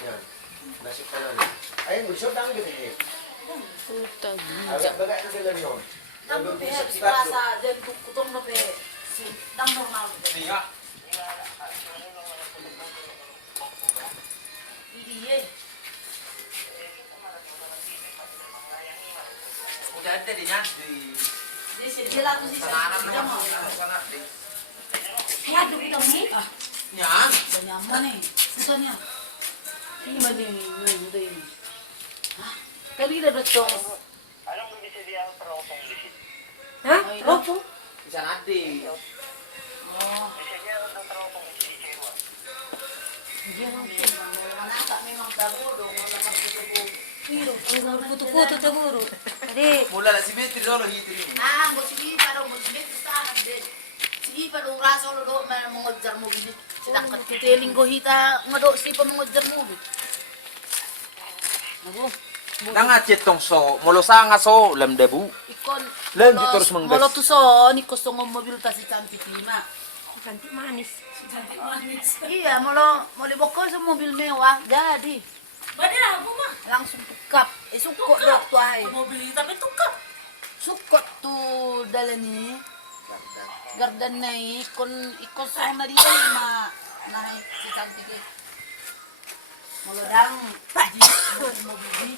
Yan. Nasip ka na. Ayun, gusto ang ganyan. Puta Agad bagay na sila yun. Nandun behel si Pasa, dan kutong na be, si dang normal. Iya. Hindi eh. Udah ada di nya di Desi, sila ko si sanaan Sa. naman sana di. Kaya doon kita mo. Ah, Nya. banyaman eh. Susan niya. Hindi ba din yun din? Ha? Kanina ba ito? Anong bisa dia teropong di situ? Ha? Ropo? Bisa nadi. Oh. Bisa dia untuk teropong di sini cewek. Hindi lang po. Manasa, may mga tagulo. Wala kang tutubo. Pero, puto-puto taguro. Adi, Mula la si Betri solo hitri. ah, mo sige, parang mo sige, sa akin din. Sige, parang raso lo do, may mga mo bilit. Sidak ka titeling ko hita, nga do, si pa mga mo bilit. Nago. Nanga cetong so, mulo sa nga so lam debu. Ikon, Len, di terus menggas. Molo to so, ni gusto ng mobil ta si Cantik Lima. cantik manis. Si Cantik Manis. Iya, molo libok ko sa mobil mewah, jadi. Bada, ako mah. Langsung tukap. Sukot do to ay. Mobil tapi tukap. Sukot to dala ni. Gardan na ikon sa na dito ma na si Cantik. Molo dang di mobil.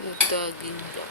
Puta ginda.